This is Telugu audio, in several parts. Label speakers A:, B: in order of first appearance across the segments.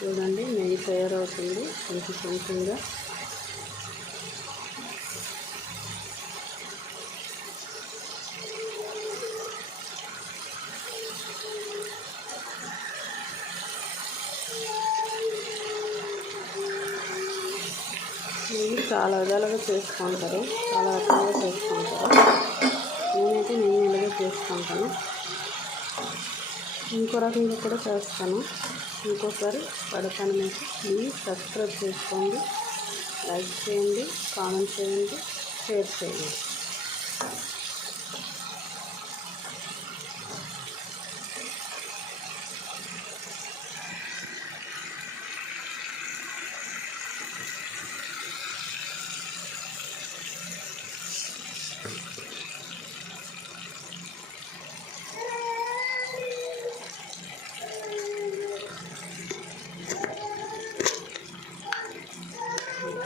A: చూడండి నెయ్యి తయారవుతుంది కొంచెం కొంచెంగా. నెయ్యి చాలా విధాలుగా చేసుకుంటారు చాలా రకాలుగా చేసుకుంటారు. నేనైతే నెయ్యి ఇలాగే చేసుకుంటాను. ఇంకో రకంగా కూడా చేస్తాను. ఇంకోసారి పడతాను మీకు. ప్లీజ్ సబ్స్క్రైబ్ చేసుకోండి. లైక్ చేయండి కామెంట్ చేయండి షేర్ చేయండి.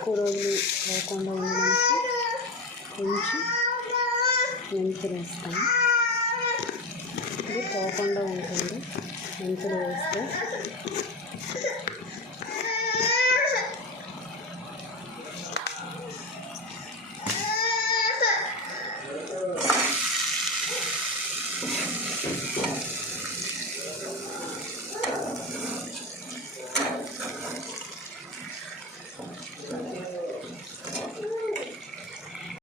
A: ఎక్కువ రోజులు పోకుండా ఉండడానికి కొంచెం మెంతులు వేస్తాం. ఇది పోకుండా ఉంటుంది. మెంతులు వేస్తే